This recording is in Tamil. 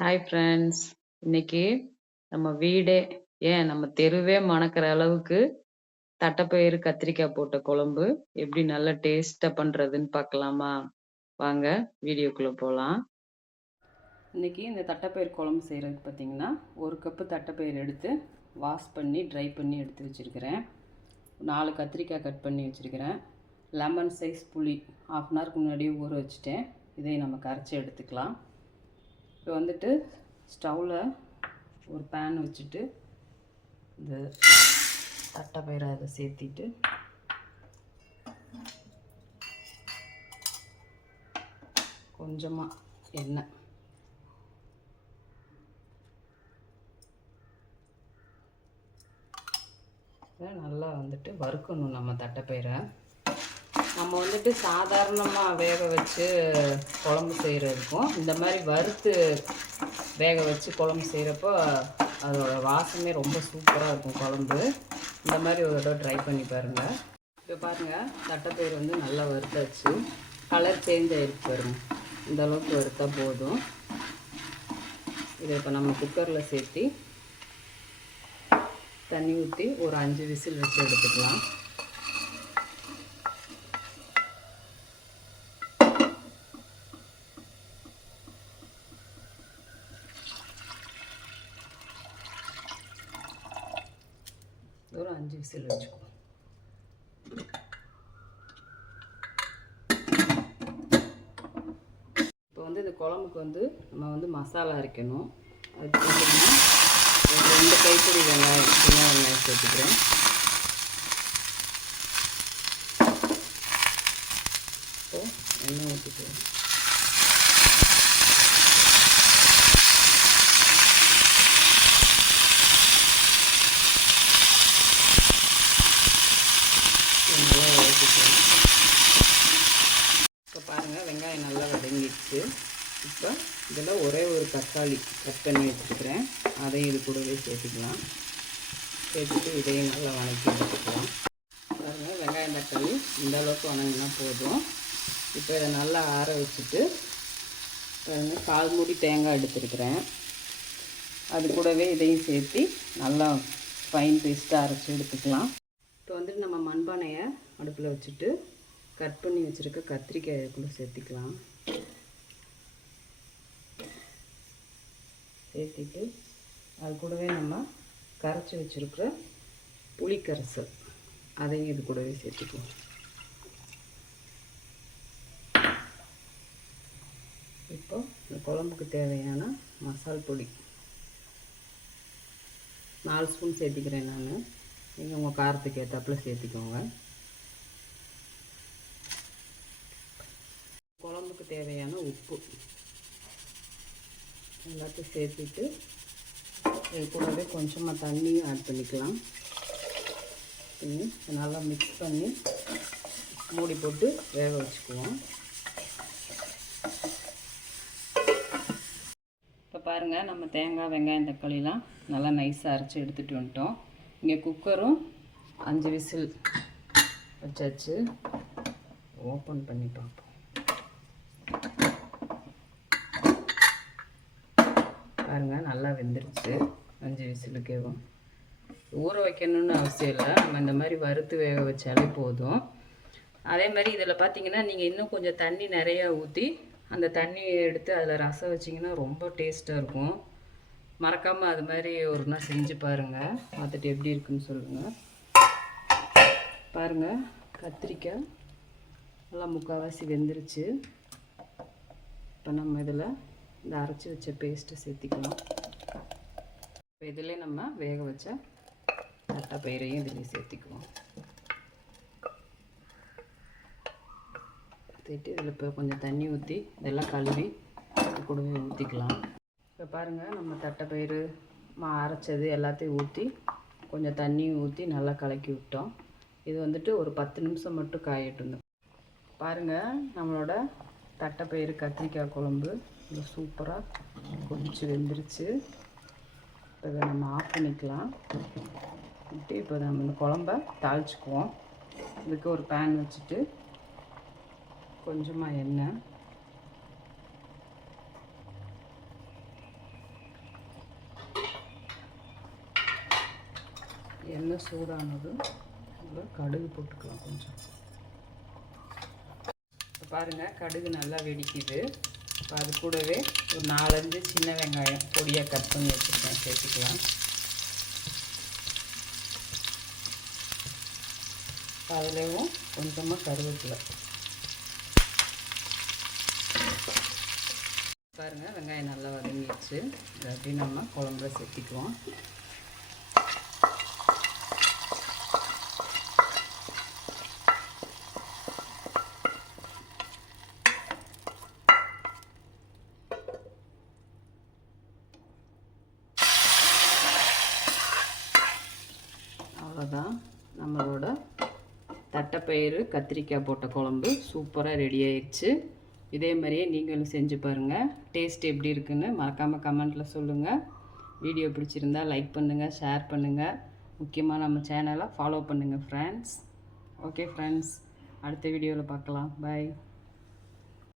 Hi friends. இன்னைக்கு நம்ம வீடே நம்ம தெருவே மணக்கிற அளவுக்கு தட்டைப்பயிறு கத்திரிக்காய் போட்ட குழம்பு எப்படி நல்லா டேஸ்டா பண்றதுன்னு பார்க்கலாமா? வாங்க வீடியோக்குள்ள போலாம். இன்னைக்கு இந்த தட்டைப்பயிறு குழம்பு செய்கிறதுக்கு பார்த்தீங்கன்னா 1 கப்பு தட்டைப்பயிறு எடுத்து வாஷ் பண்ணி ட்ரை பண்ணி எடுத்து வச்சுருக்கிறேன். 4 கத்திரிக்காய் கட் பண்ணி வச்சுருக்கிறேன். லெமன் சைஸ் புளி 1/2 அன் ஹவருக்கு முன்னாடியே ஊற வச்சுட்டேன். இதை நம்ம கரைச்சி எடுத்துக்கலாம். இப்போ வந்துட்டு ஸ்டவ்வில் ஒரு பேன் வச்சுட்டு இந்த தட்டைப்பயிரை அதை சேர்த்திட்டு கொஞ்சமாக எண்ணெய் நல்லா வந்துட்டு வறுக்கணும். நம்ம தட்டைப்பயிரை நம்ம வந்துட்டு சாதாரணமாக வேக வச்சு குழம்பு செய்கிறதுக்கும் இந்த மாதிரி வறுத்து வேக வச்சு குழம்பு செய்கிறப்போ அதோட வாசமே ரொம்ப சூப்பராக இருக்கும் குழம்பு. இந்த மாதிரி ஒரு தடவை ட்ரை பண்ணி பாருங்கள். இப்போ பாருங்கள், தட்டைப்பயிறு வந்து நல்லா வறுத்தாச்சு. கலர் சேஞ்ச் ஆகிருக்கு பாருங்கள். இந்த அளவுக்கு வறுத்தா போதும். இதை இப்போ நம்ம குக்கரில் சேர்த்து தண்ணி ஊற்றி ஒரு 5 விசில் வச்சு எடுத்துக்கலாம். ஒரு 5 விசில் வச்சுக்குவோம். இப்போ வந்து இந்த குழம்புக்கு வந்து நம்ம வந்து மசாலா அரைக்கணும். அதுக்கு பார்த்தீங்கன்னா ஒரு 2 கைப்பிடி வெங்காயம், சின்ன வெங்காயம் சேர்த்துக்கிறேன். இப்போ எண்ணெய் ஊற்றிக்கிறேன். இப்போ பாருங்கள், வெங்காயம் நல்லா வதங்கிடுச்சு. இப்போ இதில் ஒரே ஒரு தக்காளி கட் பண்ணி வச்சுக்கிறேன். அதையும் இது கூடவே சேர்த்துக்கலாம். சேர்த்துட்டு இதையும் நல்லா வதக்கி எடுத்துக்கலாம். பாருங்கள், வெங்காயம் தக்காளி இந்த அளவுக்கு வதங்கினா போதும். இப்போ இதை நல்லா ஆற வச்சுட்டு பாருங்கள், 1/4 மூடி தேங்காய் எடுத்துருக்கிறேன். அது கூடவே இதையும் சேர்த்து நல்லா ஃபைன் பேஸ்ட்டாக அரைச்சி எடுத்துக்கலாம். இப்போ வந்துட்டு நம்ம மண்பானையை அடுப்பில் வச்சுட்டு கட் பண்ணி வச்சுருக்க கத்திரிக்காய் இதுக்குள்ளே சேர்த்திக்கலாம். சேர்த்திட்டு அது கூடவே நம்ம கரைச்சி வச்சுருக்கிற புளிக்கரைசல் அதையும் இது கூடவே சேர்த்துக்குவோம். இப்போ இந்த குழம்புக்கு தேவையான மசால் பொடி 4 ஸ்பூன் சேர்த்திக்கிறேன் நான். நீங்கள் உங்கள் காரத்துக்கு ஏற்றாப்புல சேர்த்திக்கோங்க. குழம்புக்கு தேவையான உப்பு எல்லாத்தையும் சேர்த்துட்டு இது கூடவே கொஞ்சமாக தண்ணியும் ஆட் பண்ணிக்கலாம். நல்லா மிக்ஸ் பண்ணி மூடி போட்டு வேக வச்சுக்குவோம். இப்போ பாருங்கள், நம்ம தேங்காய் வெங்காயம் தக்காளிலாம் நல்லா நைஸாக அரைச்சி எடுத்துகிட்டு வந்துட்டோம். இங்கே குக்கரும் 5 விசில் வச்சாச்சு. ஓப்பன் பண்ணி பார்ப்போம். பாருங்கள், நல்லா வெந்துருச்சு. 5 விசிலுக்கேவும் ஊற வைக்கணும்னு அவசியம் இல்லை. நம்ம இந்த மாதிரி வறுத்து வேக வச்சாலே போதும். அதே மாதிரி இதில் பார்த்தீங்கன்னா நீங்கள் இன்னும் கொஞ்சம் தண்ணி நிறையா ஊற்றி அந்த தண்ணியை எடுத்து அதில் ரசம் வச்சிங்கன்னா ரொம்ப டேஸ்ட்டாக இருக்கும். மறக்காமல் அது மாதிரி ஒரு நாள் செஞ்சு பாருங்கள். பார்த்துட்டு எப்படி இருக்குன்னு சொல்லுங்கள். பாருங்கள், கத்திரிக்காய் நல்லா முக்கால்வாசி வெந்துருச்சு. இப்போ நம்ம இதில் இந்த அரைச்சி வச்ச பேஸ்ட்டை சேர்த்திக்கலாம். இப்போ இதிலே நம்ம வேக வச்ச தட்டைப்பயிரையும் இதிலே சேர்த்திக்குவோம். சேர்த்து இதில் இப்போ கொஞ்சம் தண்ணி ஊற்றி இதெல்லாம் கழுவி இது கூடவே ஊற்றிக்கலாம். இப்போ பாருங்கள், நம்ம தட்டைப்பயிறு அரைச்சது எல்லாத்தையும் ஊற்றி கொஞ்சம் தண்ணியும் ஊற்றி நல்லா கலக்கி விட்டோம். இது வந்துட்டு ஒரு 10 நிமிஷம் மட்டும் காயட்டும். பாருங்கள், நம்மளோட தட்டைப்பயிறு கத்திரிக்காய் குழம்பு இது சூப்பராக கொதிச்சு வெந்துருச்சு. இப்போ இதை நம்ம ஆஃப் பண்ணிக்கலாம். இப்போ நம்ம இந்த குழம்ப தாளிச்சுக்குவோம். இதுக்கு ஒரு பேன் வச்சுட்டு கொஞ்சமாக எண்ணெய், எண்ணெய் சூடானதும் கடுகு போட்டுக்கலாம் கொஞ்சம். பாருங்கள், கடுகு நல்லா வெடிக்குது. இப்போ அது கூடவே ஒரு 4-5 சின்ன வெங்காயம் பொடியாக கட் பண்ணி வச்சுருக்கேன், சேர்த்துக்கலாம். அதுலேயும் கொஞ்சமாக கருவேப்பிலை. பாருங்கள், வெங்காயம் நல்லா வதங்கிடுச்சு. இதை அப்படி நம்ம குழம்புல சேர்த்திக்குவோம். அவ்வளோதான், நம்மளோட தட்டைப்பயிறு கத்திரிக்காய் போட்ட குழம்பு சூப்பராக ரெடி ஆயிடுச்சு. இதே மாதிரியே நீங்களும் செஞ்சு பாருங்கள். டேஸ்ட் எப்படி இருக்குன்னு மறக்காமல் கமெண்ட்டில் சொல்லுங்கள். வீடியோ பிடிச்சிருந்தா லைக் பண்ணுங்கள், ஷேர் பண்ணுங்கள். முக்கியமாக நம்ம சேனலை ஃபாலோ பண்ணுங்கள் ஃப்ரெண்ட்ஸ். ஓகே ஃப்ரெண்ட்ஸ், அடுத்த வீடியோவில் பார்க்கலாம். பாய்.